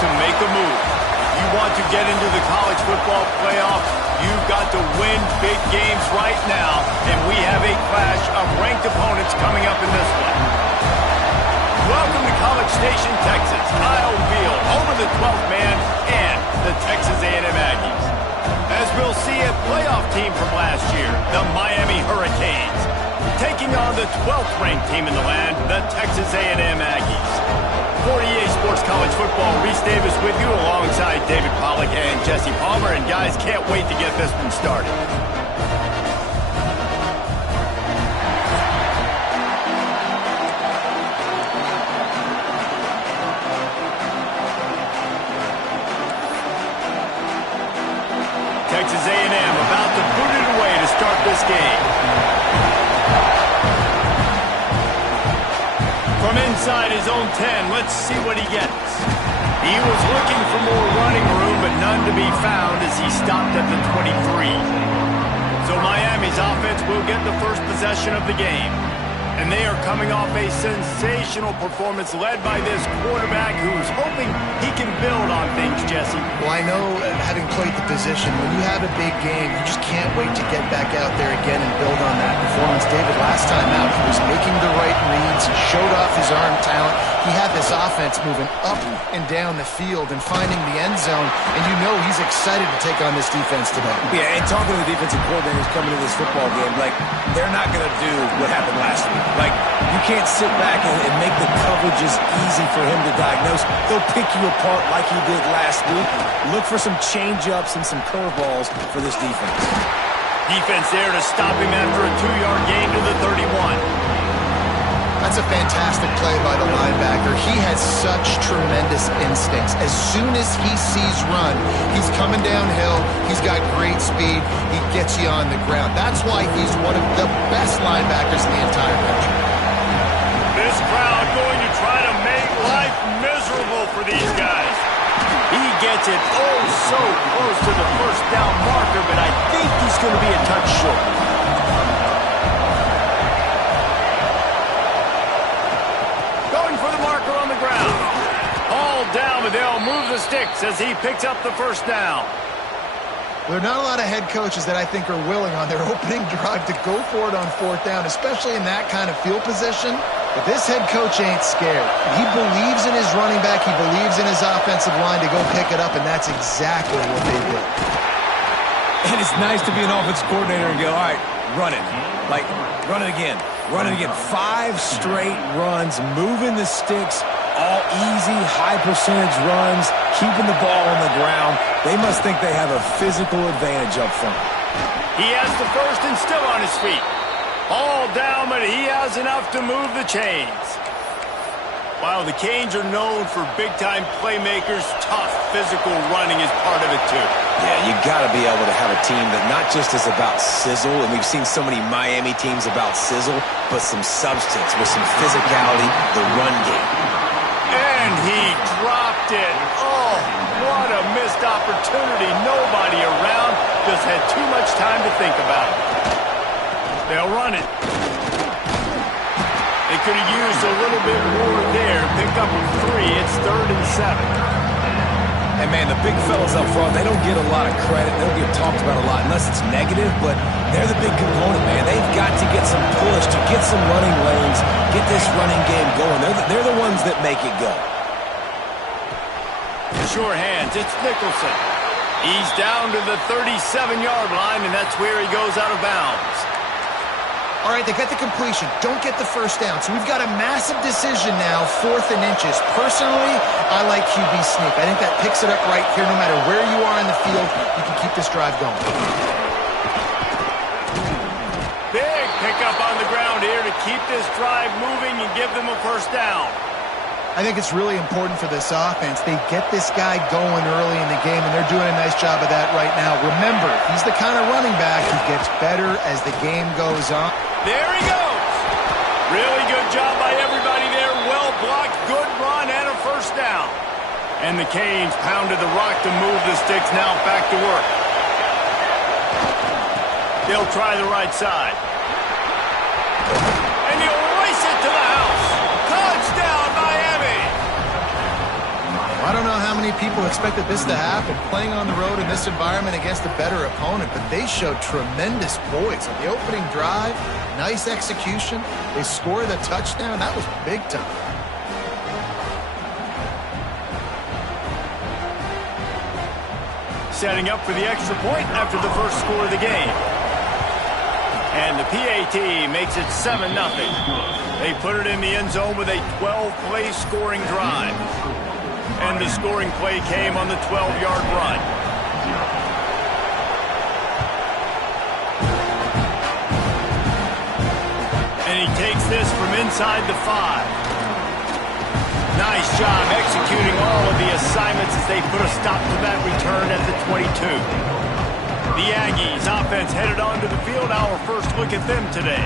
to make a move. If you want to get into the college football playoff, you've got to win big games right now, and we have a clash of ranked opponents coming up in this one. Welcome to College Station, Texas. Kyle Field, home of the 12th man, and the Texas A&M Aggies. As we'll see, a playoff team from last year, the Miami Hurricanes, taking on the 12th ranked team in the land, the Texas A&M Aggies. For EA Sports College Football, Reese Davis with you alongside David Pollack and Jesse Palmer. And guys, can't wait to get this one started. Texas A&M about to boot it away to start this game. From inside his own 10, let's see what he gets. He was looking for more running room, but none to be found as he stopped at the 23. So Miami's offense will get the first possession of the game. And they are coming off a sensational performance led by this quarterback who's hoping he can build on things, Jesse. Well, I know, having played the position, when you have a big game, you just can't wait to get back out there again and build on that performance. David, last time out, he was making the right reads. He showed off his arm talent. He had this offense moving up and down the field and finding the end zone, and you know he's excited to take on this defense today. Yeah, and talking to the defensive coordinators coming to this football game, like, they're not going to do what happened last week. Like, you can't sit back and make the coverages easy for him to diagnose. They'll pick you apart like he did last week. Look for some change-ups and some curveballs for this defense. Defense there to stop him after a 2-yard gain to the 31. That's a fantastic play by the linebacker. He has such tremendous instincts. As soon as he sees run, he's coming downhill. He's got great speed. He gets you on the ground. That's why he's one of the best linebackers in the entire country. This crowd going to try to make life miserable for these guys. He gets it oh so close to the first down marker, but I think he's going to be a touch short. Down, but they'll move the sticks as he picks up the first down. There are not a lot of head coaches that I think are willing on their opening drive to go for it on 4th down, especially in that kind of field position. But this head coach ain't scared. He believes in his running back. He believes in his offensive line to go pick it up, and that's exactly what they did. And it's nice to be an offensive coordinator and go, all right, run it. Like, run it again. Run it again. 5 straight runs, moving the sticks, all easy, high-percentage runs, keeping the ball on the ground. They must think they have a physical advantage up front. He has the first and still on his feet. All down, but he has enough to move the chains. While the Canes are known for big-time playmakers, tough physical running is part of it, too. Yeah, you got to be able to have a team that not just is about sizzle, and we've seen so many Miami teams about sizzle, but some substance with some physicality, the run game. And he dropped it. Oh, what a missed opportunity. Nobody around. Just had too much time to think about it. They'll run it. They could have used a little bit more there. Pick up 3. It's 3rd and 7. And, man, the big fellas up front, they don't get a lot of credit. They don't get talked about a lot unless it's negative, but they're the big component, man. They've got to get some push, to get some running lanes, get this running game going. They're the ones that make it go. Sure hands, it's Nicholson. He's down to the 37-yard line, and that's where he goes out of bounds. All right, they get the completion. Don't get the first down. So we've got a massive decision now, 4th and inches. Personally, I like QB sneak. I think that picks it up right here. No matter where you are in the field, you can keep this drive going. Big pickup on the ground here to keep this drive moving and give them a first down. I think it's really important for this offense. They get this guy going early in the game, and they're doing a nice job of that right now. Remember, he's the kind of running back who gets better as the game goes on. There he goes. Really good job by everybody there. Well blocked, good run, and a first down. And the Canes pounded the rock to move the sticks. Now back to work. They'll try the right side. And he'll race it to the house. Touchdown, Miami. I don't know how many many people expected this to happen, playing on the road in this environment against a better opponent, but they showed tremendous poise. On the opening drive, nice execution. They scored a touchdown. That was big time. Setting up for the extra point after the first score of the game. And the PAT makes it 7-0. They put it in the end zone with a 12-play scoring drive. And the scoring play came on the 12-yard run. And he takes this from inside the 5. Nice job executing all of the assignments as they put a stop to that return at the 22. The Aggies offense headed onto the field. Our first look at them today.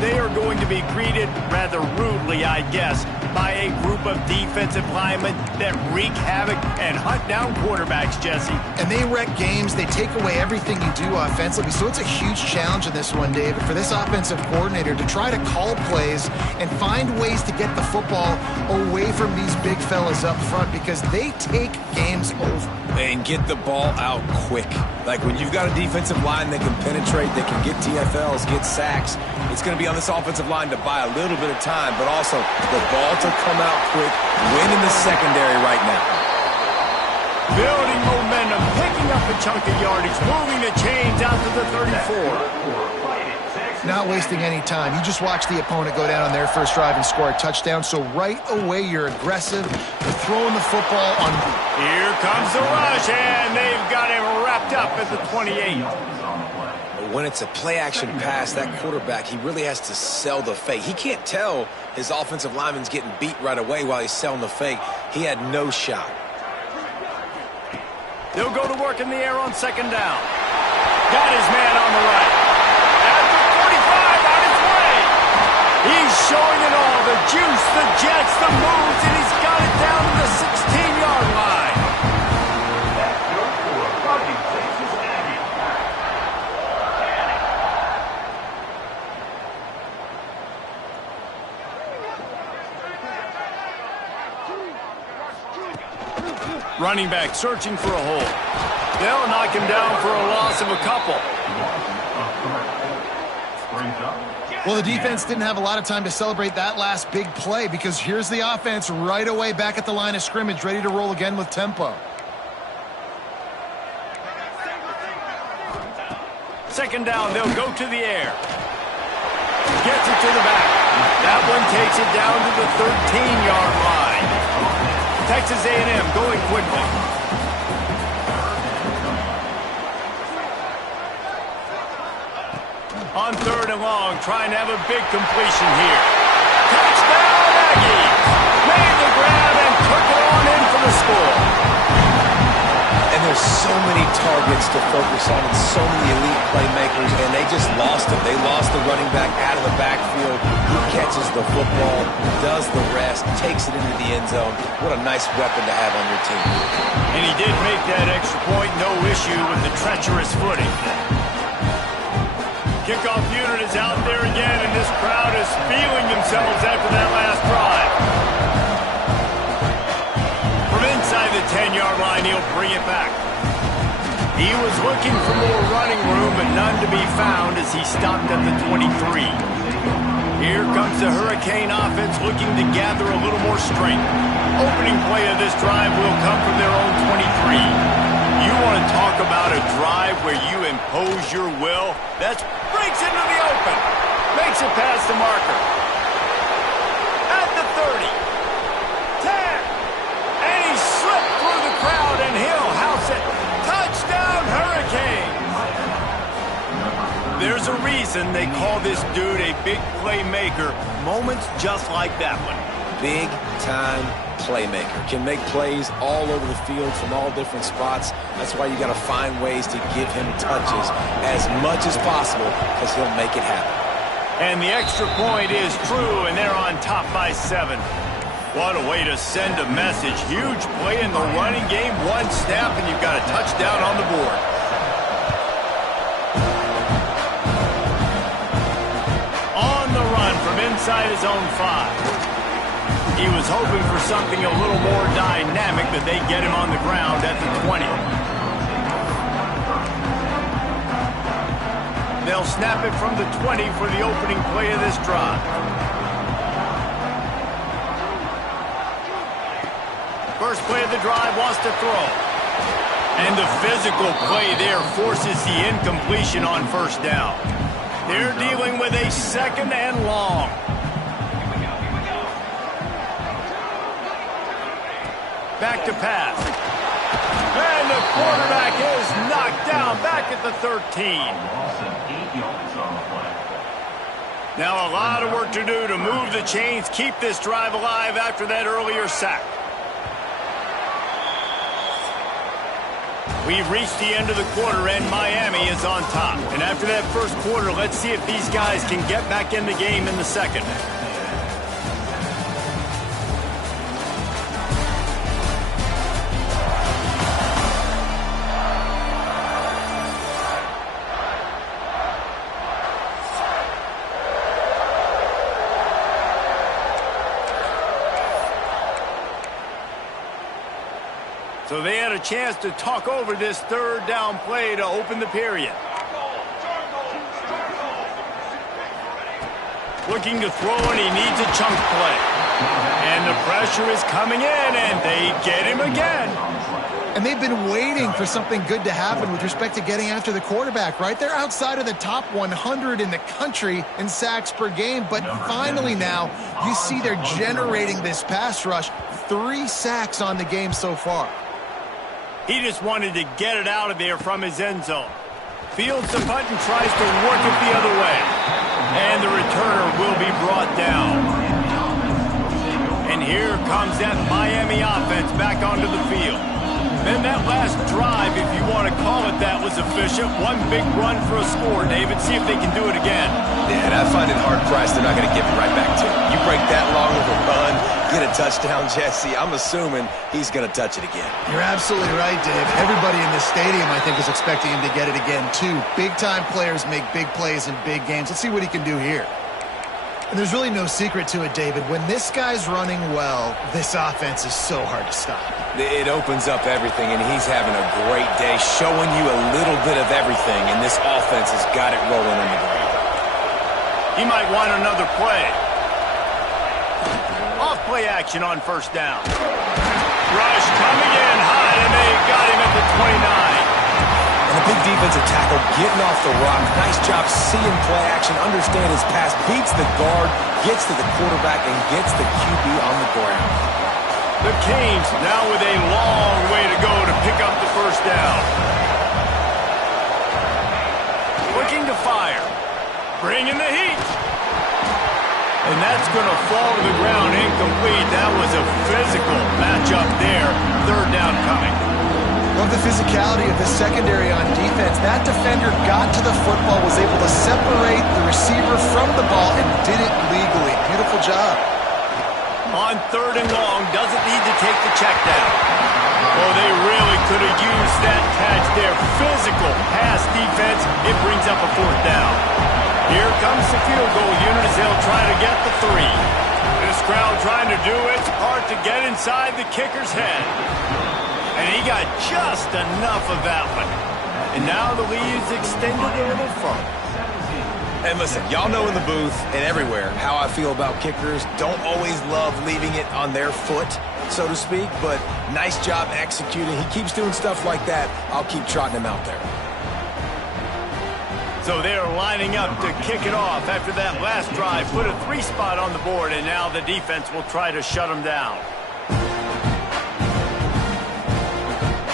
They are going to be greeted rather rudely, I guess, by a group of defensive linemen that wreak havoc and hunt down quarterbacks, Jesse. And they wreck games. They take away everything you do offensively. So it's a huge challenge in this one, David, for this offensive coordinator to try to call plays and find ways to get the football away from these big fellas up front, because they take games over. And get the ball out quick. Like when you've got a defensive line that can penetrate, that can get TFLs, get sacks, it's going to be on this offensive line to buy a little bit of time, but also the ball to come out quick, win in the secondary right now. Building momentum, picking up a chunk of yardage, moving the chains out to the 34. Not wasting any time. You just watch the opponent go down on their first drive and score a touchdown, so right away you're aggressive. You're throwing the football on. Here comes the rush, and they've got him wrapped up at the 28. When it's a play-action pass, that quarterback, he really has to sell the fake. He can't tell his offensive lineman's getting beat right away while he's selling the fake. He had no shot. They'll go to work in the air on second down. Got his man on the right. At the 45, on his way. He's showing it all. The juice, the jets, the moves, and he's got it down to the 16-yard line. Running back searching for a hole. They'll knock him down for a loss of a couple. Well, the defense didn't have a lot of time to celebrate that last big play, because here's the offense right away back at the line of scrimmage, ready to roll again with tempo. Second down, they'll go to the air. Gets it to the back. That one takes it down to the 13-yard line. Texas A&M going quickly. On third and long, trying to have a big completion here. Touchdown, Aggies! Made the grab and took it on in for the score. And there's so many targets to focus on and so many elite playmakers, and they just lost him. They lost the running back out of the backfield. He catches the football, does the rest, takes it into the end zone. What a nice weapon to have on your team. And he did make that extra point, no issue with the treacherous footing. Kickoff unit is out there again, and this crowd is feeling themselves after that last drive. From inside the 10-yard line, he'll bring it back. He was looking for more running room, but none to be found as he stopped at the 23. Here comes the Hurricane offense looking to gather a little more strength. Opening play of this drive will come from their own 23. You want to talk about a drive where you impose your will? That breaks into the open. Makes it past the marker. At the 30. 10. And he slipped through the crowd, and he'll house it. Touchdown, Hurricanes. There's a reason they call this dude a big playmaker. Moments just like that one. Big-time playmaker. Can make plays all over the field from all different spots. That's why you got to find ways to give him touches as much as possible, because he'll make it happen. And the extra point is true, and they're on top by 7. What a way to send a message. Huge play in the running game. One snap, and you've got a touchdown on the board. On the run from inside his own 5. He was hoping for something a little more dynamic, but they get him on the ground at the 20. They'll snap it from the 20 for the opening play of this drive. First play of the drive wants to throw. And the physical play there forces the incompletion on first down. They're dealing with a second and long. Back to pass. And the quarterback is knocked down back at the 13. Now a lot of work to do to move the chains, keep this drive alive after that earlier sack. We've reached the end of the quarter, and Miami is on top. And after that first quarter, let's see if these guys can get back in the game in the second. So they had a chance to talk over this third down play to open the period. Looking to throw, and he needs a chunk play. And the pressure is coming in, and they get him again. And they've been waiting for something good to happen with respect to getting after the quarterback, right? They're outside of the top 100 in the country in sacks per game, but finally now you see they're generating this pass rush. 3 sacks on the game so far. He just wanted to get it out of there from his end zone. Fields the punt and tries to work it the other way. And the returner will be brought down. And here comes that Miami offense back onto the field. Then that last drive, if you want to call it that, was efficient. One big run for a score, David. See if they can do it again. Yeah, and I find it hard-pressed they're not going to give it right back to him. You break that long of a run, get a touchdown, Jesse, I'm assuming he's going to touch it again. You're absolutely right, Dave. Everybody in this stadium, I think, is expecting him to get it again, too. Big-time players make big plays in big games. Let's see what he can do here. And there's really no secret to it, David. When this guy's running well, this offense is so hard to stop. It opens up everything, and he's having a great day, showing you a little bit of everything, and this offense has got it rolling on the ground. He might want another play. Off play action on first down. Rush coming in high, and they got him at the 29. And a big defensive tackle getting off the rock. Nice job seeing play action, understand his pass, beats the guard, gets to the quarterback, and gets the QB on the ground. The Canes now with a long way to go to pick up the first down. Looking to fire. Bringing the heat. And that's going to fall to the ground incomplete. That was a physical matchup there. Third down coming. Love the physicality of the secondary on defense. That defender got to the football, was able to separate the receiver from the ball, and did it legally. Beautiful job. On third and long, doesn't need to take the check down. Oh, they really could have used that catch there. Physical pass defense. It brings up a fourth down. Here comes the field goal unit as they'll try to get the 3. This crowd trying to do its part to get inside the kicker's head. And he got just enough of that one. And now the lead's extended a little further. And listen, y'all know in the booth and everywhere how I feel about kickers. Don't always love leaving it on their foot, so to speak, but nice job executing. He keeps doing stuff like that. I'll keep trotting him out there. So they're lining up to kick it off after that last drive. Put a 3 spot on the board, and now the defense will try to shut them down.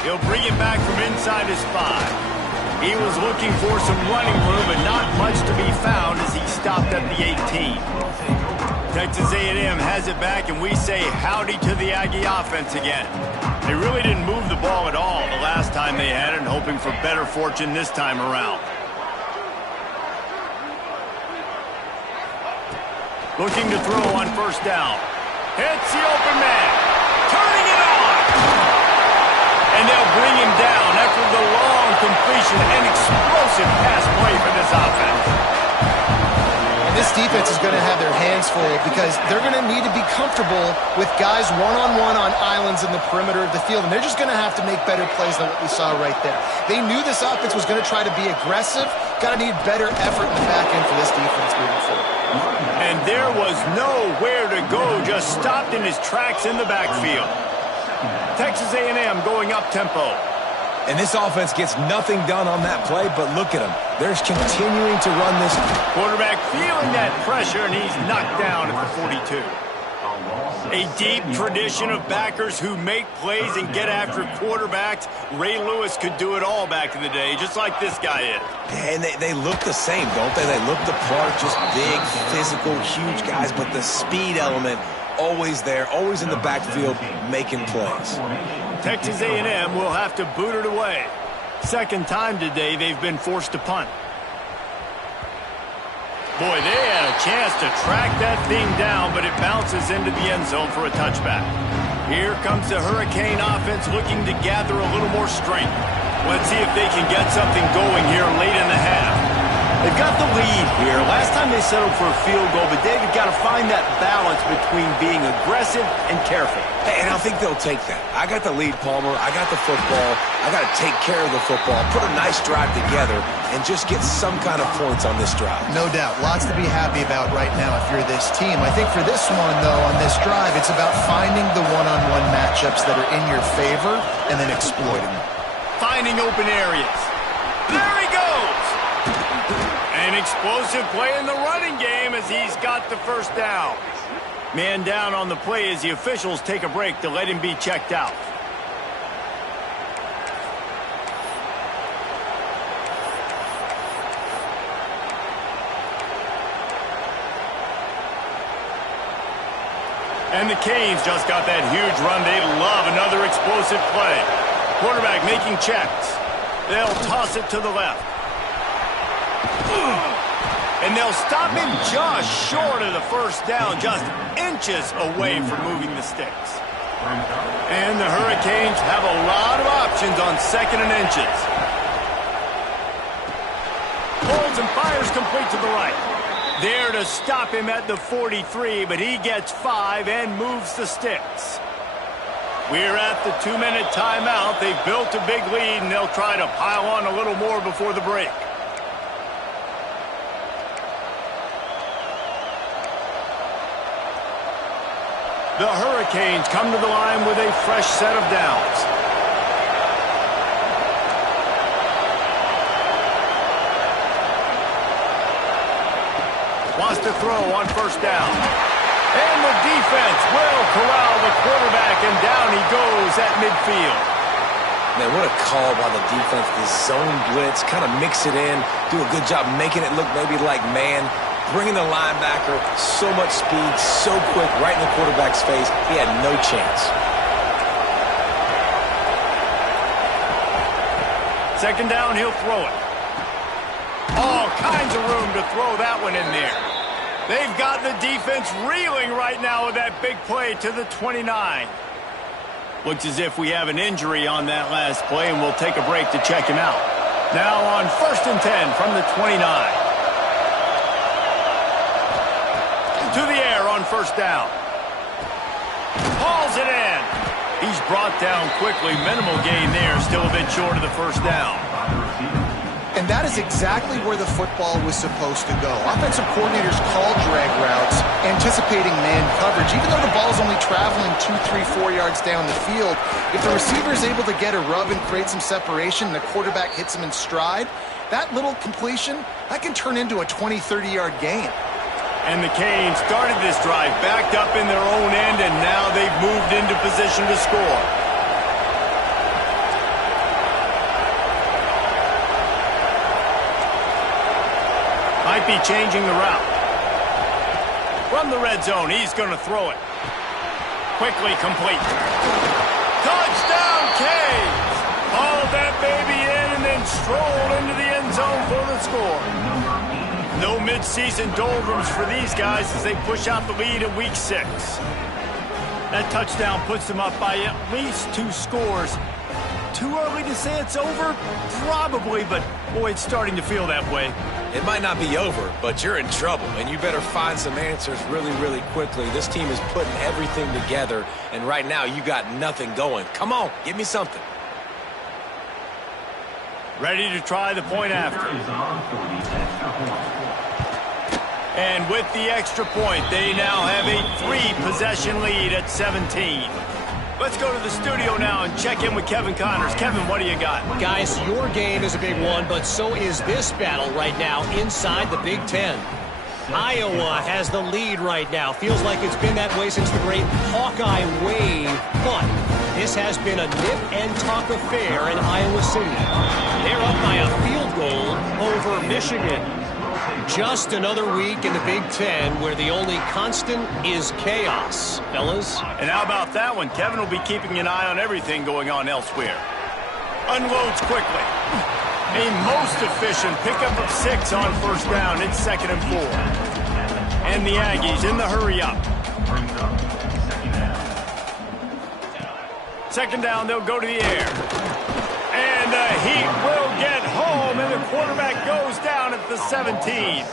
He'll bring it back from inside his 5. He was looking for some running room, but not much to be found as he stopped at the 18. Texas A&M has it back, and we say howdy to the Aggie offense again. They really didn't move the ball at all the last time they had it, and hoping for better fortune this time around. Looking to throw on first down. Hits the open man. Turning it on. And they'll bring him down after the long completion. An explosive pass play for this offense. And this defense is going to have their hands hands full because they're going to need to be comfortable with guys one-on-one on islands in the perimeter of the field, and they're just going to have to make better plays than what we saw right there. They knew this offense was going to try to be aggressive. Got to need better effort in the back end for this defense moving forward. And there was nowhere to go, just stopped in his tracks in the backfield. Texas A&M going up-tempo. And this offense gets nothing done on that play, but look at him. They're continuing to run this. Quarterback feeling that pressure, and he's knocked down at the 42. A deep tradition of backers who make plays and get after quarterbacks. Ray Lewis could do it all back in the day, just like this guy is. And they look the same, don't they? They look the part, just big, physical, huge guys, but the speed element always there, always in the backfield, making plays. Texas A&M will have to boot it away. Second time today they've been forced to punt. Boy, they had a chance to track that thing down, but it bounces into the end zone for a touchback. Here comes the Hurricane offense looking to gather a little more strength. Let's see if they can get something going here late in the half. They've got the lead here. Last time they settled for a field goal, but they've got to find that balance between being aggressive and careful. Hey, and I think they'll take that. I got the lead, Palmer. I got the football. I got to take care of the football, put a nice drive together, and just get some kind of points on this drive. No doubt. Lots to be happy about right now if you're this team. I think for this one, though, on this drive, it's about finding the one-on-one matchups that are in your favor and then exploiting them. Finding open areas. There he goes! An explosive play in the running game as he's got the first down. Man down on the play as the officials take a break to let him be checked out. And the Canes just got that huge run. They love another explosive play. Quarterback making checks. They'll toss it to the left. And they'll stop him just short of the first down, just inches away from moving the sticks. And the Hurricanes have a lot of options on second and inches. Holds and fires complete to the right. There to stop him at the 43, but he gets 5 and moves the sticks. We're at the 2-minute timeout. They've built a big lead, and they'll try to pile on a little more before the break. The Hurricanes come to the line with a fresh set of downs. Wants to throw on first down. And the defense will corral the quarterback, and down he goes at midfield. Man, what a call by the defense. The zone blitz, kind of mix it in, do a good job making it look maybe like man. Bringing the linebacker, so much speed, so quick, right in the quarterback's face. He had no chance. Second down, he'll throw it. All kinds of room to throw that one in there. They've got the defense reeling right now with that big play to the 29. Looks as if we have an injury on that last play, and we'll take a break to check him out. Now on 1st and 10 from the 29. To the air on first down. Hauls it in. He's brought down quickly. Minimal gain there. Still a bit short of the first down. And that is exactly where the football was supposed to go. Offensive coordinators call drag routes, anticipating man coverage. Even though the ball's only traveling 2, 3, 4 yards down the field, if the receiver is able to get a rub and create some separation and the quarterback hits him in stride, that little completion, that can turn into a 20, 30-yard gain. And the Canes started this drive backed up in their own end, and now they've moved into position to score. Might be changing the route. From the red zone, he's going to throw it. Quickly complete. Touchdown, Canes! Hauled that baby in and then strolled into the end zone for the score. No midseason doldrums for these guys as they push out the lead in Week 6. That touchdown puts them up by at least 2 scores. Too early to say it's over? Probably, but Boy, it's starting to feel that way. It might not be over, but you're in trouble, and you better find some answers really, really quickly. This team is putting everything together, and right now you got nothing going. Come on, give me something. Ready to try the point after. And with the extra point, they now have a 3-possession lead at 17. Let's go to the studio now and check in with Kevin Connors. Kevin, what do you got? Guys, your game is a big one, but so is this battle right now inside the Big Ten. Iowa has the lead right now. Feels like it's been that way since the great Hawkeye wave, but this has been a nip-and-tuck affair in Iowa City. They're up by a field goal over Michigan. Just another week in the Big Ten where the only constant is chaos, fellas. And how about that one? Kevin will be keeping an eye on everything going on elsewhere. Unloads quickly. A most efficient pickup of 6 on first down. It's 2nd and 4. And the Aggies in the hurry-up. 2nd down, they'll go to the air. And the Heat will get home, and the quarterback goes down at the 17.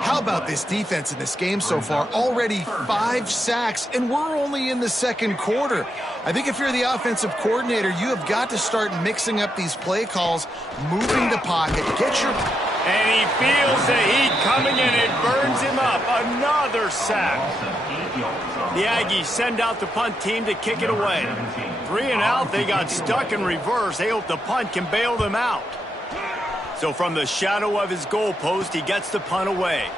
How about this defense in this game so far? Already 5 sacks, and we're only in the 2nd quarter. I think if you're the offensive coordinator, you have got to start mixing up these play calls, moving the pocket, get your... And he feels the heat coming in. It burns him up. Another sack. The Aggies send out the punt team to kick it away. 3 and out. They got stuck in reverse. They hope the punt can bail them out. So from the shadow of his goalpost, he gets the punt away.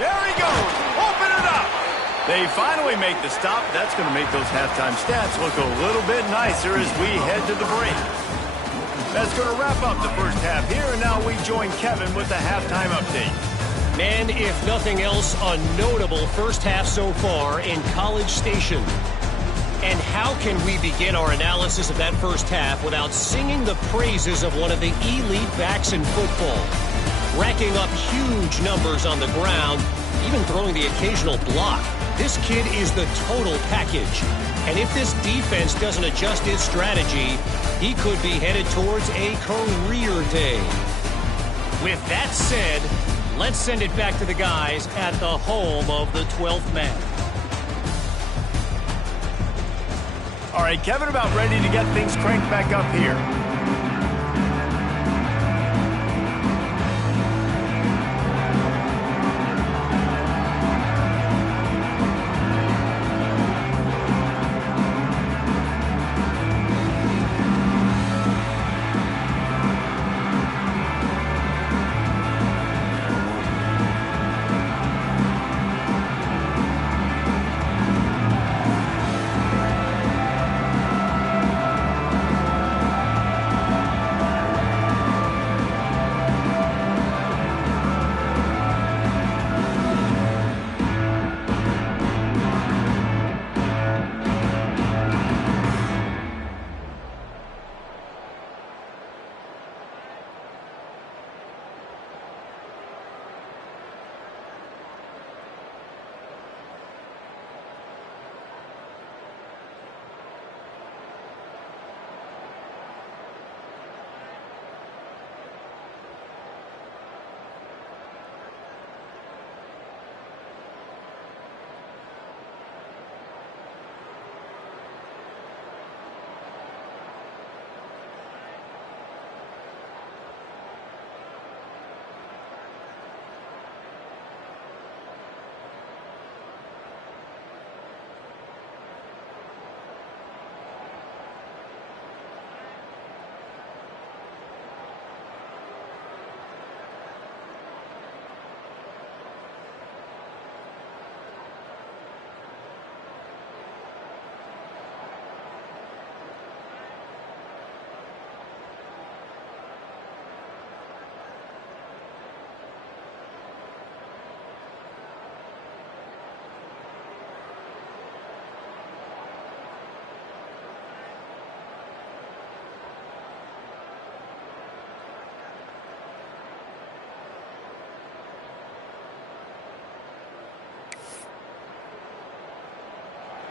There he goes. Open it up. They finally make the stop. That's going to make those halftime stats look a little bit nicer as we head to the break. That's going to wrap up the first half here, and now we join Kevin with the halftime update. Man, if nothing else, a notable first half so far in College Station. And how can we begin our analysis of that first half without singing the praises of one of the elite backs in football? Racking up huge numbers on the ground, even throwing the occasional block. This kid is the total package. And if this defense doesn't adjust its strategy, he could be headed towards a career day. With that said, let's send it back to the guys at the home of the 12th man. All right, Kevin, about ready to get things cranked back up here.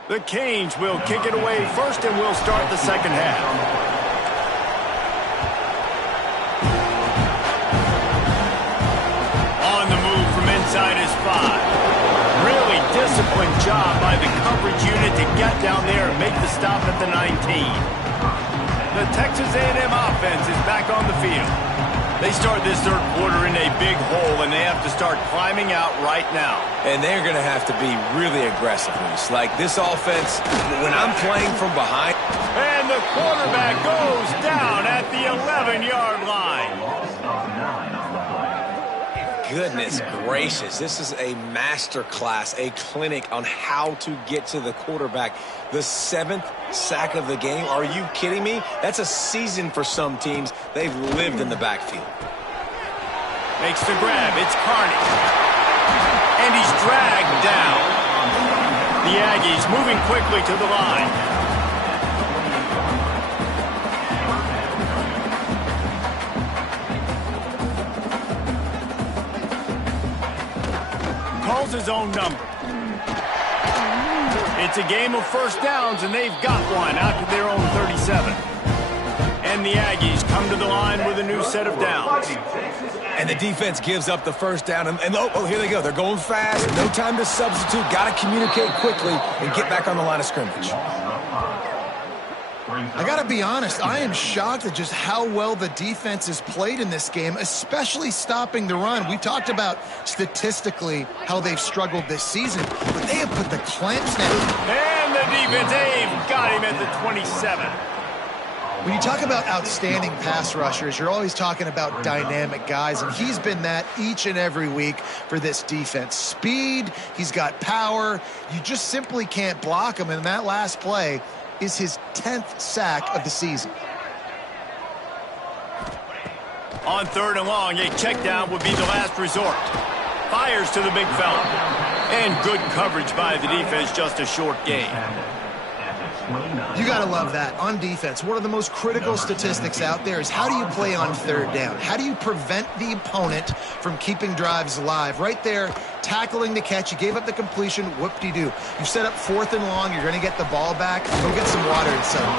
The Canes will kick it away first, and we'll start the second half. inside his 5. Really disciplined job by the coverage unit to get down there and make the stop at the 19. The Texas A&M offense is back on the field. They start this third quarter in a big hole, and they have to start climbing out right now. And they're going to have to be really aggressive. Like this offense, when I'm playing from behind. And the quarterback goes down at the 11-yard line. Goodness gracious, this is a master class, a clinic on how to get to the quarterback. The 7th sack of the game. Are you kidding me? That's a season for some teams. They've lived in the backfield. Makes the grab. It's Carney. And he's dragged down. The Aggies moving quickly to the line. Calls his own number. It's a game of first downs, and they've got one out to their own 37. And the Aggies come to the line with a new set of downs. And the defense gives up the first down. And oh, here they go. They're going fast. No time to substitute. Got to communicate quickly and get back on the line of scrimmage. I got to be honest, I am shocked at just how well the defense has played in this game, especially stopping the run. We talked about statistically how they've struggled this season, but they have put the clamps down. And the defense, they've got him at the 27. When you talk about outstanding pass rushers, you're always talking about dynamic guys, and he's been that each and every week for this defense. Speed, he's got power. You just simply can't block him, and that last play is his 10th sack of the season. On 3rd and long, a check down would be the last resort. Fires to the big fella. And good coverage by the defense, just a short gain. You got to love that. On defense, one of the most critical statistics out there is how do you play on 3rd down? How do you prevent the opponent from keeping drives alive? Right there, tackling the catch. You gave up the completion. Whoop-de-doo. You set up 4th and long. You're going to get the ball back. Go get some water and settle.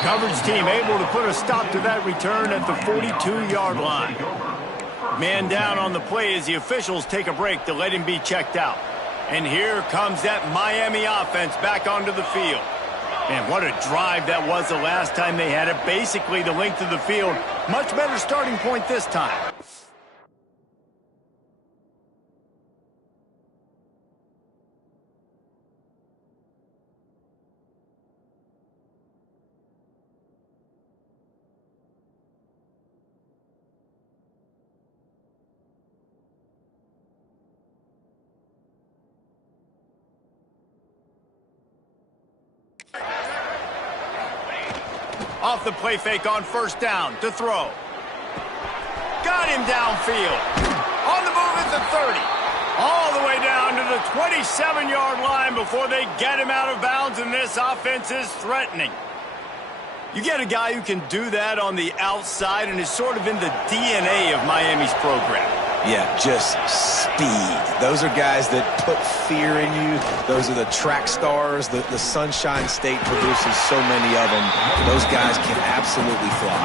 Coverage team able to put a stop to that return at the 42-yard line. Man down on the play as the officials take a break to let him be checked out. And here comes that Miami offense back onto the field. Man, what a drive that was the last time they had it. Basically the length of the field. Much better starting point this time. Off the play fake on 1st down to throw. Got him downfield. On the move at the 30. All the way down to the 27-yard line before they get him out of bounds, and this offense is threatening. You get a guy who can do that on the outside and is sort of in the DNA of Miami's program. Yeah, just speed. Those are guys that put fear in you. Those are the track stars. The Sunshine State produces so many of them. Those guys can absolutely fly.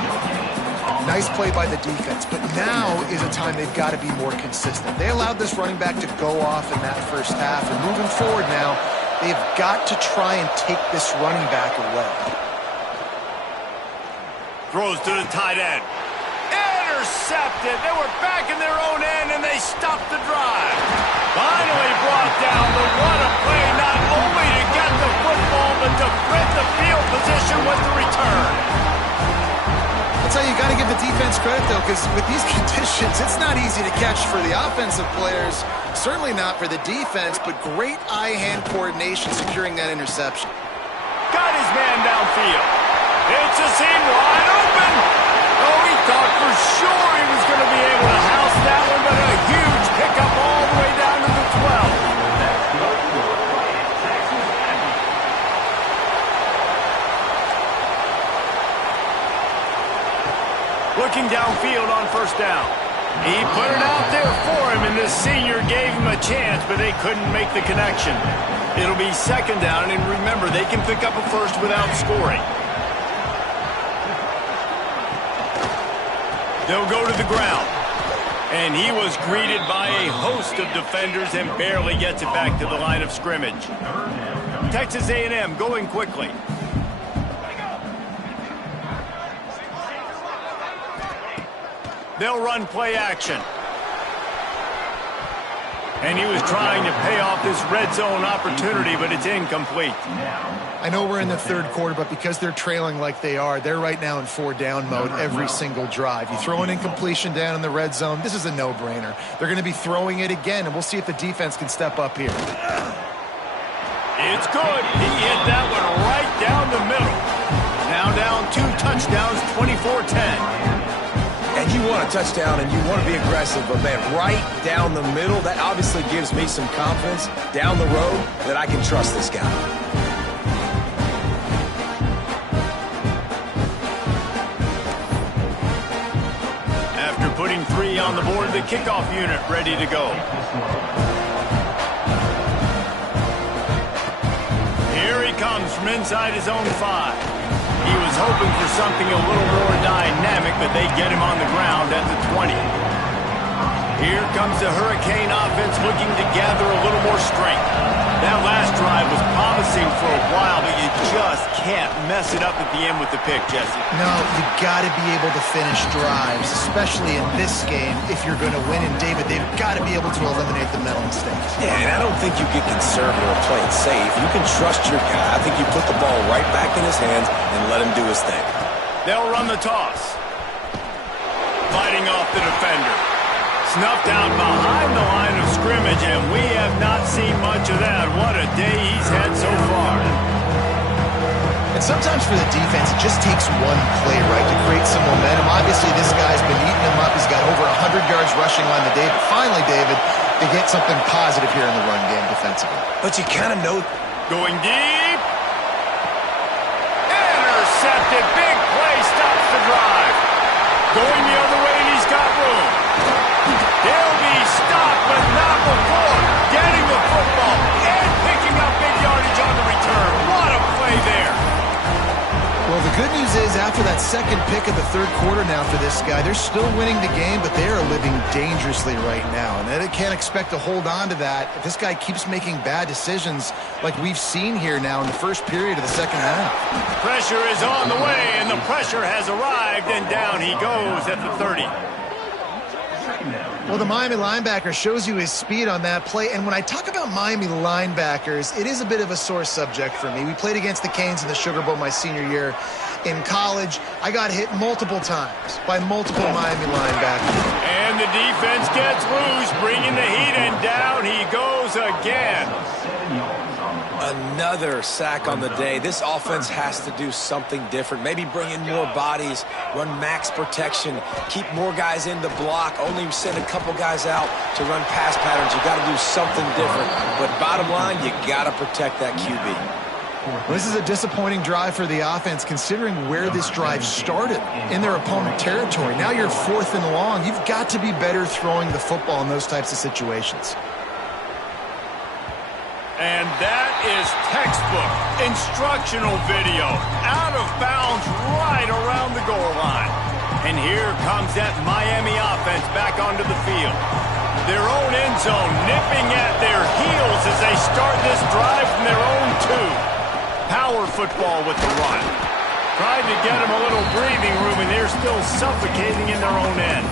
Nice play by the defense, but now is a time they've got to be more consistent. They allowed this running back to go off in that first half, and moving forward now, they've got to try and take this running back away. Throws to the tight end. Intercepted. They were back in their own end, and they stopped the drive. Finally brought down, but what a play, not only to get the football, but to flip the field position with the return. That's how you got to give the defense credit, though, because with these conditions, it's not easy to catch for the offensive players, certainly not for the defense, but great eye-hand coordination securing that interception. Got his man downfield. It's a seam wide open. Oh, he thought for sure he was going to be able to house that one, but a huge pickup all the way down to the 12. Looking downfield on 1st down. He put it out there for him, and the senior gave him a chance, but they couldn't make the connection. It'll be 2nd down, and remember, they can pick up a first without scoring. They'll go to the ground. And he was greeted by a host of defenders and barely gets it back to the line of scrimmage. Texas A&M going quickly. They'll run play action. And he was trying to pay off this red zone opportunity, but it's incomplete. I know we're in the third quarter, but because they're trailing like they are, they're right now in 4-down mode every single drive. You throw an incompletion down in the red zone, this is a no-brainer. They're going to be throwing it again, and we'll see if the defense can step up here. It's good. He hit that one right down the middle. Now down 2 touchdowns, 24-10. And you want a touchdown and you want to be aggressive, but man, right down the middle, that obviously gives me some confidence down the road that I can trust this guy. After putting 3 on the board, the kickoff unit ready to go. Here he comes from inside his own 5. He was hoping for something a little more dynamic, but they get him on the ground at the 20. Here comes the Hurricane offense looking to gather a little more strength. That last drive was promising for a while, but you just can't mess it up at the end with the pick, Jesse. No, you got to be able to finish drives, especially in this game. If you're going to win, and David, they've got to be able to eliminate the mental mistakes. Yeah, and I don't think you get conservative or play it safe. You can trust your guy. I think you put the ball right back in his hands and let him do his thing. They'll run the toss. Fighting off the defender. Snuffed out behind the line of scrimmage, and we have not seen much of that. What a day he's had so far. And sometimes for the defense, it just takes one play, right, to create some momentum. Obviously, this guy's been eating him up. He's got over 100 yards rushing on the day. But finally, David, they get something positive here in the run game defensively. But you kind of know. Going deep. Intercepted. Big play. Stops the drive. Going the other way, and he's got room. He'll be stopped, but not before getting the football and picking up big yardage on the return. What a play there. Well, the good news is after that second pick of the third quarter now for this guy, they're still winning the game, but they are living dangerously right now. And they can't expect to hold on to that if this guy keeps making bad decisions like we've seen here now in the first period of the second half. Pressure is on the way, and the pressure has arrived, and down he goes at the 30. Well, the Miami linebacker shows you his speed on that play. And when I talk about Miami linebackers, it is a bit of a sore subject for me. We played against the Canes in the Sugar Bowl my senior year in college. I got hit multiple times by multiple Miami linebackers. And the defense gets loose, bringing the heat, and down he goes again. Another sack on the day. This offense has to do something different. Maybe bring in more bodies, run max protection, keep more guys in the block, only send a couple guys out to run pass patterns. You got to do something different. But bottom line, you got to protect that QB. Well, this is a disappointing drive for the offense considering where this drive started in their opponent territory. Now you're 4th and long. You've got to be better throwing the football in those types of situations. And that is textbook instructional video. Out of bounds right around the goal line. And here comes that Miami offense back onto the field. Their own end zone nipping at their heels as they start this drive from their own 2. Power football with the run. Tried to get them a little breathing room, and they're still suffocating in their own end.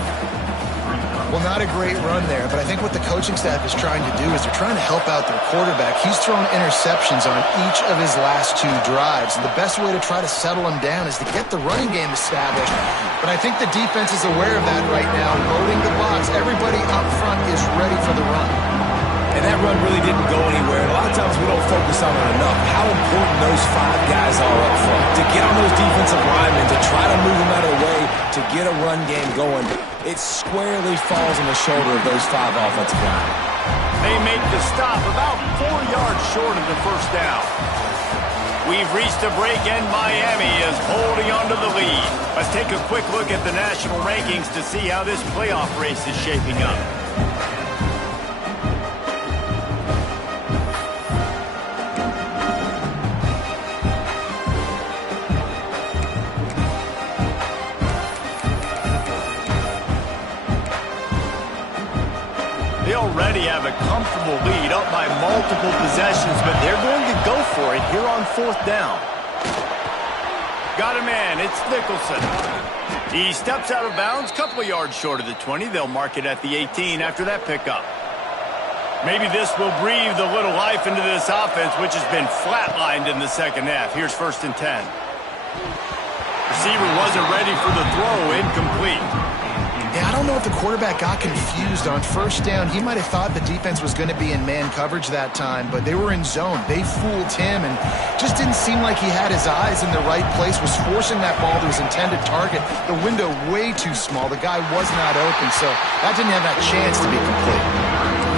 Well, not a great run there, but I think what the coaching staff is trying to do is they're trying to help out their quarterback. He's thrown interceptions on each of his last 2 drives, and the best way to try to settle him down is to get the running game established. But I think the defense is aware of that right now, loading the box. Everybody up front is ready for the run. And that run really didn't go anywhere. And a lot of times we don't focus on it enough, how important those 5 guys are up front. To get on those defensive linemen, to try to move them out of the way, to get a run game going, it squarely falls on the shoulder of those 5 offensive linemen. They make the stop about 4 yards short of the first down. We've reached a break, and Miami is holding on to the lead. Let's take a quick look at the national rankings to see how this playoff race is shaping up. They already have a comfortable lead, up by multiple possessions, but they're going to go for it here on 4th down. Got a man. It's Nicholson. He steps out of bounds, couple of yards short of the 20. They'll mark it at the 18 after that pickup. Maybe this will breathe a little life into this offense, which has been flatlined in the second half. Here's 1st and 10. Receiver wasn't ready for the throw, incomplete. Yeah, I don't know if the quarterback got confused on 1st down. He might have thought the defense was going to be in man coverage that time, but they were in zone. They fooled him and just didn't seem like he had his eyes in the right place, was forcing that ball to his intended target. The window way too small. The guy was not open, so that didn't have that chance to be complete.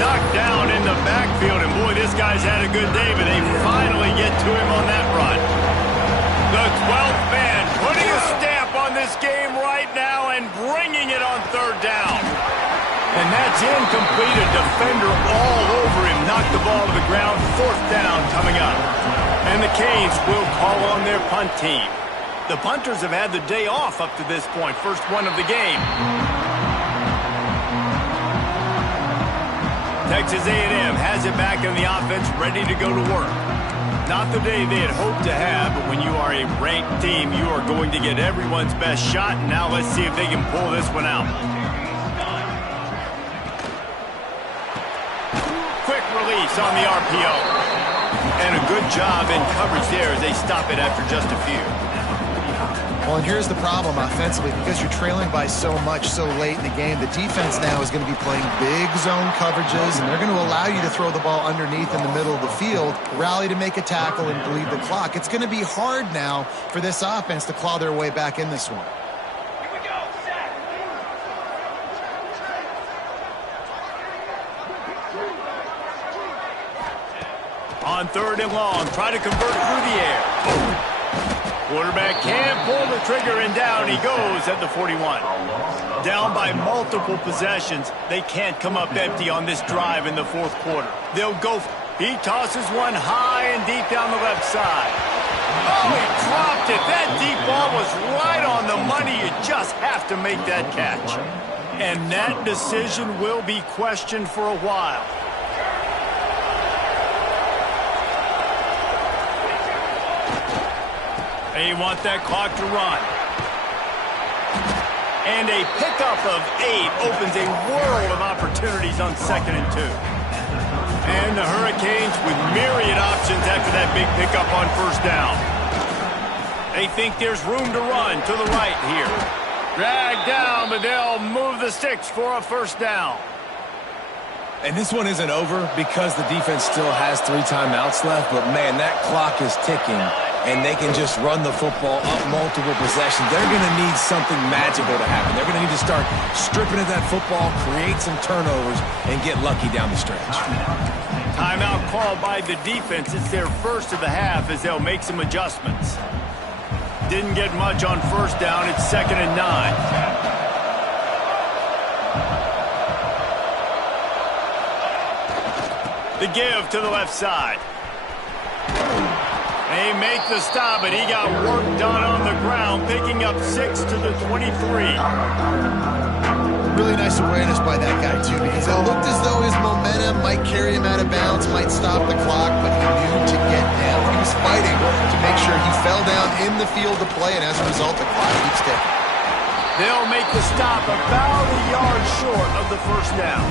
Knocked down in the backfield, and boy, this guy's had a good day, but they finally get to him on that run. The 12th man putting a stamp on this game right now and bringing it on 3rd down. And that's incomplete. A defender all over him. Knocked the ball to the ground. 4th down coming up. And the Canes will call on their punt team. The punters have had the day off up to this point. First one of the game. Texas A&M has it back in the offense, ready to go to work. Not the day they had hoped to have, but when you are a ranked team, you are going to get everyone's best shot. And now let's see if they can pull this one out. Quick release on the RPO. And a good job in coverage there as they stop it after just a few. Well, and here's the problem offensively. Because you're trailing by so much so late in the game, the defense now is going to be playing big zone coverages, and they're going to allow you to throw the ball underneath in the middle of the field, rally to make a tackle, and bleed the clock. It's going to be hard now for this offense to claw their way back in this one. On 3rd and long, try to convert through the air. Quarterback can't pull the trigger, and down he goes at the 41. Down by multiple possessions. They can't come up empty on this drive in the 4th quarter. They'll go. He tosses one high and deep down the left side. Oh, he dropped it. That deep ball was right on the money. You just have to make that catch. And that decision will be questioned for a while. They want that clock to run. And a pickup of 8 opens a world of opportunities on 2nd and 2. And the Hurricanes with myriad options after that big pickup on 1st down. They think there's room to run to the right here. Dragged down, but they'll move the sticks for a 1st down. And this one isn't over because the defense still has 3 timeouts left, but man, that clock is ticking. And they can just run the football up multiple possessions. They're going to need something magical to happen. They're going to need to start stripping at that football, create some turnovers, and get lucky down the stretch. Timeout called by the defense. It's their first of the half as they'll make some adjustments. Didn't get much on 1st down. It's 2nd and 9. The give to the left side. They make the stop, but he got work done on the ground, picking up 6 to the 23. Really nice awareness by that guy, too, because it looked as though his momentum might carry him out of bounds, might stop the clock, but he knew to get down. He was fighting to make sure he fell down in the field to play, and as a result, the clock keeps ticking. They'll make the stop about a yard short of the 1st down.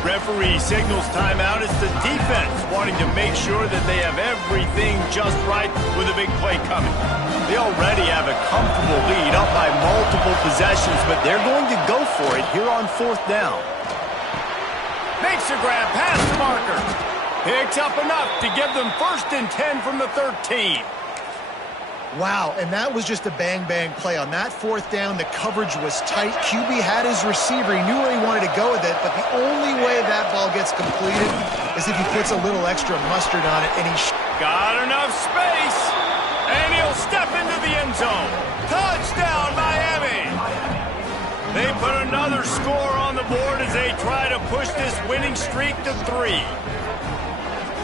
Referee signals timeout. It's the defense wanting to make sure that they have everything just right with a big play coming. They already have a comfortable lead up by multiple possessions, but they're going to go for it here on 4th down. Makes a grab past the marker. Picks up enough to give them 1st and 10 from the 13. Wow, and that was just a bang-bang play. On that 4th down, the coverage was tight. QB had his receiver. He knew where he wanted to go with it, but the only way that ball gets completed is if he puts a little extra mustard on it, and he got enough space, and he'll step into the end zone. Touchdown, Miami! They put another score on the board as they try to push this winning streak to 3.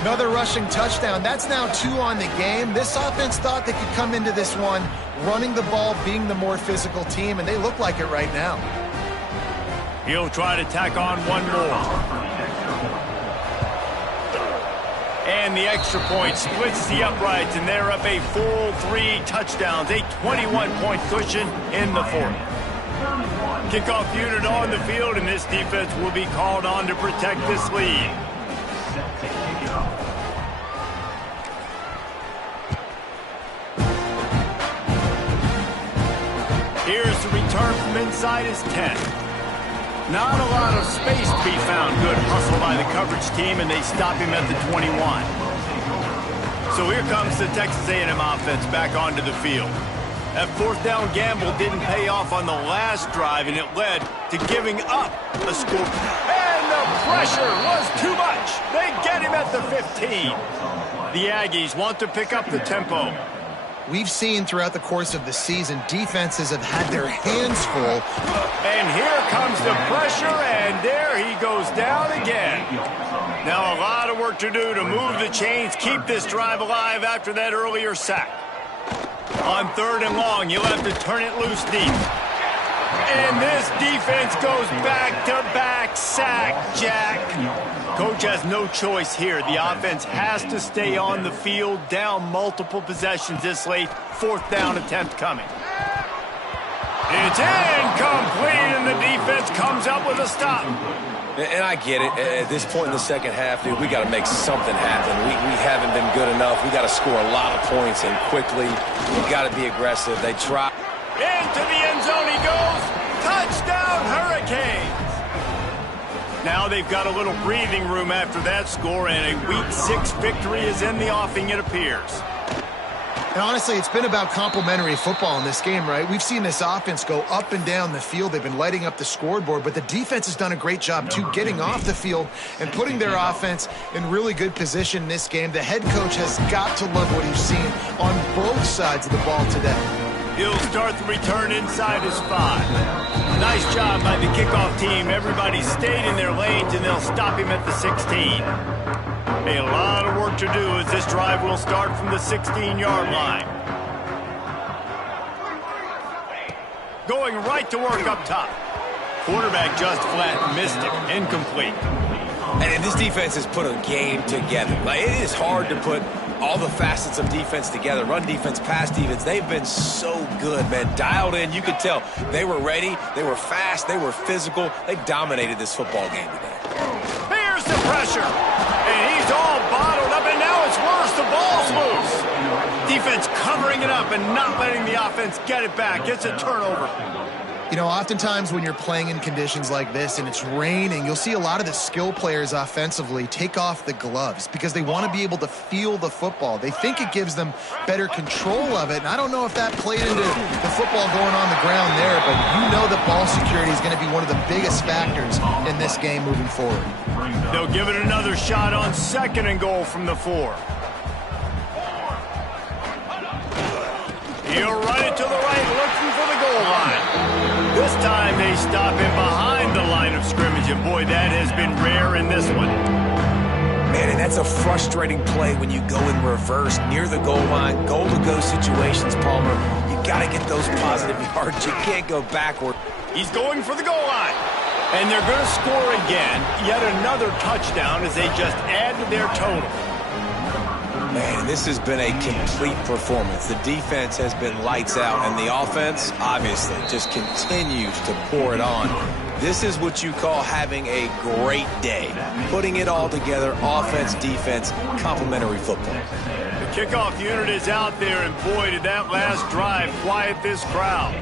Another rushing touchdown. That's now 2 on the game. This offense thought they could come into this one running the ball, being the more physical team, and they look like it right now. He'll try to tack on one more. And the extra point splits the uprights, and they're up a full 3 touchdowns, a 21-point cushion in the fourth. Kickoff unit on the field, and this defense will be called on to protect this lead. Here's the return from inside his 10. Not a lot of space to be found. Good hustle by the coverage team, and they stop him at the 21. So here comes the Texas A&M offense back onto the field. That fourth down gamble didn't pay off on the last drive, and it led to giving up a score. And the pressure was too much. They get him at the 15. The Aggies want to pick up the tempo. We've seen throughout the course of the season, defenses have had their hands full. And here comes the pressure, and there he goes down again. Now a lot of work to do to move the chains, keep this drive alive after that earlier sack. On 3rd and long, you'll have to turn it loose deep. And this defense goes back-to-back sack, Jack. Coach has no choice here. The offense has to stay on the field, down multiple possessions this late. 4th down attempt coming. It's incomplete, and the defense comes up with a stop. And I get it. At this point in the second half, dude, we got to make something happen. We haven't been good enough. We got to score a lot of points and quickly. We got to be aggressive. They try. Into the end zone he goes. Touchdown, Hurricanes. Now they've got a little breathing room after that score, and a Week 6 victory is in the offing, it appears. And honestly, it's been about complementary football in this game, right? We've seen this offense go up and down the field. They've been lighting up the scoreboard, but the defense has done a great job, too, getting off the field and putting their offense in really good position in this game. The head coach has got to love what he's seen on both sides of the ball today. He'll start the return inside his 5. Nice job by the kickoff team. Everybody stayed in their lanes, and they'll stop him at the 16. A lot of work to do as this drive will start from the 16-yard line. Going right to work up top. Quarterback just flat missed it. Incomplete. And this defense has put a game together. Like, it is hard to put all the facets of defense together. Run defense, pass defense. They've been so good, man. Dialed in. You could tell they were ready. They were fast. They were physical. They dominated this football game today. Here's the pressure. And he's all bottled up, and now it's worse. The ball's loose. Defense covering it up and not letting the offense get it back. It's a turnover. You know, oftentimes when you're playing in conditions like this and it's raining, you'll see a lot of the skill players offensively take off the gloves because they want to be able to feel the football. They think it gives them better control of it, and I don't know if that played into the football going on the ground there, but you know that ball security is going to be one of the biggest factors in this game moving forward. They'll give it another shot on 2nd and goal from the 4. He'll run it to the right, looking for the goal line. This time they stop him behind the line of scrimmage, and boy, that has been rare in this one. Man, and that's a frustrating play when you go in reverse near the goal line, goal-to-go situations, Palmer. You got to get those positive yards. You can't go backward. He's going for the goal line. And they're going to score again. Yet another touchdown as they just add to their total. Man, this has been a complete performance. The defense has been lights out, and the offense, obviously, just continues to pour it on. This is what you call having a great day. Putting it all together, offense, defense, complementary football. The kickoff unit is out there, and boy, did that last drive quiet this crowd.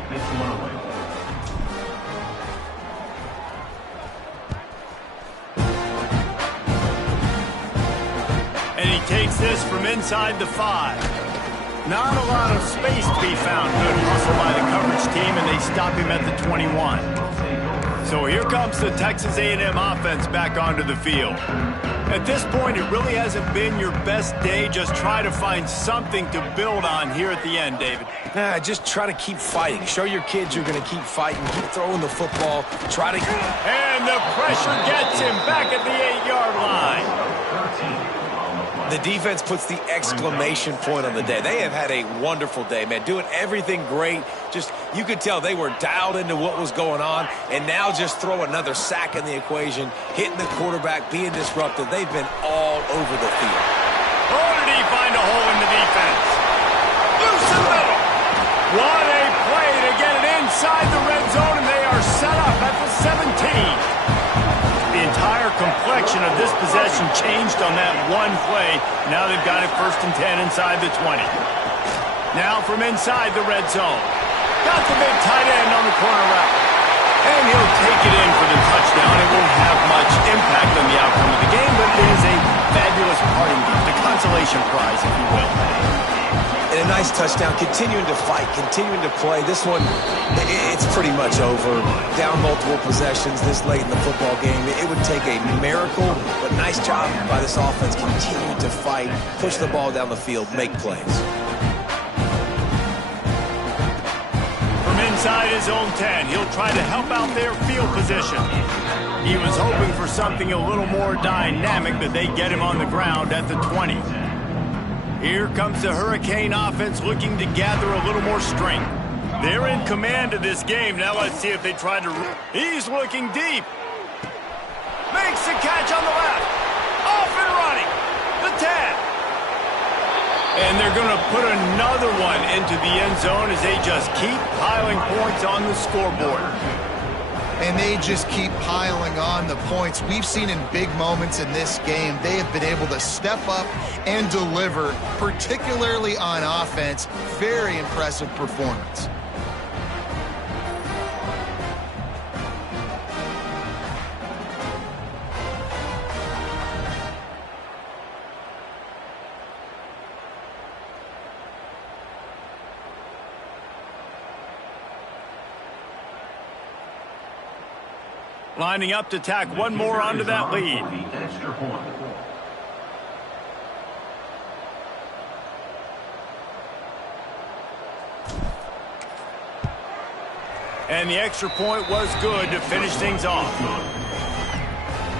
And he takes this from inside the 5. Not a lot of space to be found. Good hustle by the coverage team, and they stop him at the 21. So here comes the Texas A&M offense back onto the field. At this point, it really hasn't been your best day. Just try to find something to build on here at the end, David. Just try to keep fighting. Show your kids you're going to keep fighting. Keep throwing the football. Try to... And the pressure gets him back at the 8-yard line. The defense puts the exclamation point on the day. They have had a wonderful day, man. Doing everything great. Just You could tell they were dialed into what was going on, and now just throw another sack in the equation, hitting the quarterback, being disruptive. They've been all over the field. Oh, did he find a hole in the defense? Loose in the middle. What a play to get it inside the red zone, and they are set up at the 17. The entire complexion of this possession changed on that one play. Now they've got it 1st and 10 inside the 20. Now from inside the red zone. Got the big tight end on the corner route. And he'll take it in for the touchdown. It won't have much impact on the outcome of the game, but it is a fabulous parting gift, a consolation prize, if you will. And a nice touchdown, continuing to fight, continuing to play. This one, it's pretty much over. Down multiple possessions this late in the football game. It would take a miracle, but nice job by this offense continuing to fight, push the ball down the field, make plays. From inside his own 10, he'll try to help out their field position. He was hoping for something a little more dynamic, but they get him on the ground at the 20. Here comes the Hurricane offense looking to gather a little more strength. They're in command of this game. Now let's see if they try to... He's looking deep. Makes the catch on the left. Off and running. The 10. And they're going to put another one into the end zone as they just keep piling points on the scoreboard. And they just keep piling on the points. We've seen in big moments in this game, they have been able to step up and deliver, particularly on offense. Very impressive performance. Lining up to tack one more onto that lead. And the extra point was good to finish things off.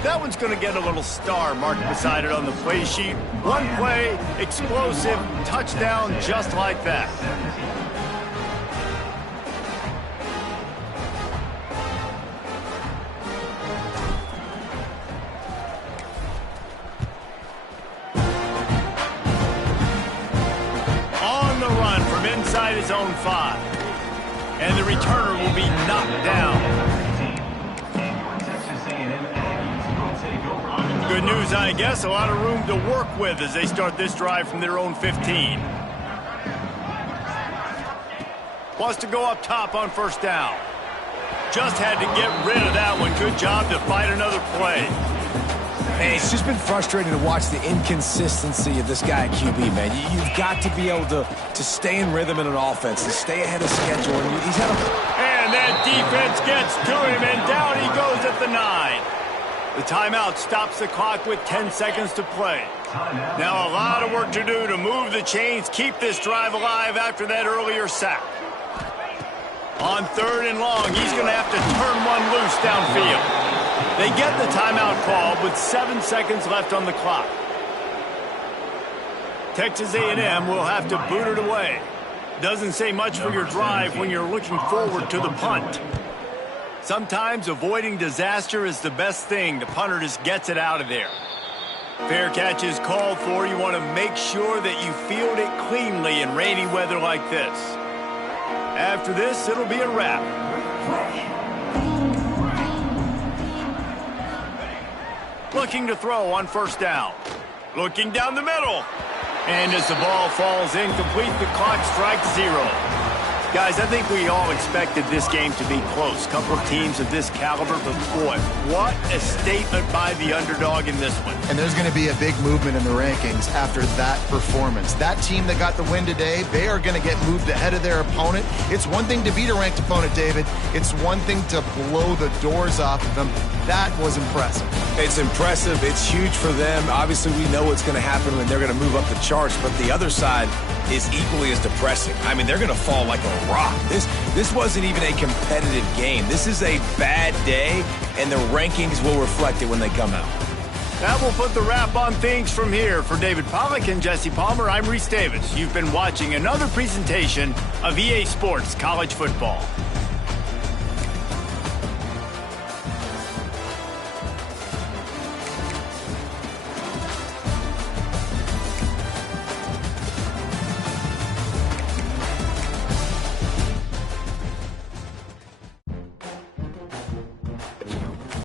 That one's going to get a little star marked beside it on the play sheet. One play, explosive, touchdown just like that. Inside his own 5. And the returner will be knocked down. Good news, I guess. A lot of room to work with as they start this drive from their own 15. Wants to go up top on 1st down. Just had to get rid of that one. Good job to fight another play. Hey, it's just been frustrating to watch the inconsistency of this guy at QB, man. You've got to be able to stay in rhythm in an offense and stay ahead of schedule. And he's had And that defense gets to him, and down he goes at the 9. The timeout stops the clock with 10 seconds to play. Now a lot of work to do to move the chains, keep this drive alive after that earlier sack. On 3rd and long, he's going to have to turn one loose downfield. They get the timeout called with 7 seconds left on the clock. Texas A&M will have to boot it away. Doesn't say much for your drive when you're looking forward to the punt. Sometimes avoiding disaster is the best thing. The punter just gets it out of there. Fair catch is called for. You want to make sure that you field it cleanly in rainy weather like this. After this, it'll be a wrap. Looking to throw on 1st down. Looking down the middle. And as the ball falls incomplete, the clock strikes 0. Guys, I think we all expected this game to be close. Couple of teams of this caliber, but boy, what a statement by the underdog in this one. And there's going to be a big movement in the rankings after that performance. That team that got the win today, they are going to get moved ahead of their opponent. It's one thing to beat a ranked opponent, David. It's one thing to blow the doors off of them. That was impressive. It's impressive. It's huge for them. Obviously, we know what's going to happen when they're going to move up the charts, but the other side is equally as depressing. I mean, they're going to fall like a rock. This wasn't even a competitive game. This is a bad day, and the rankings will reflect it when they come out. That will put the wrap on things from here. For David Pollack and Jesse Palmer, I'm Reese Davis. You've been watching another presentation of EA Sports College Football.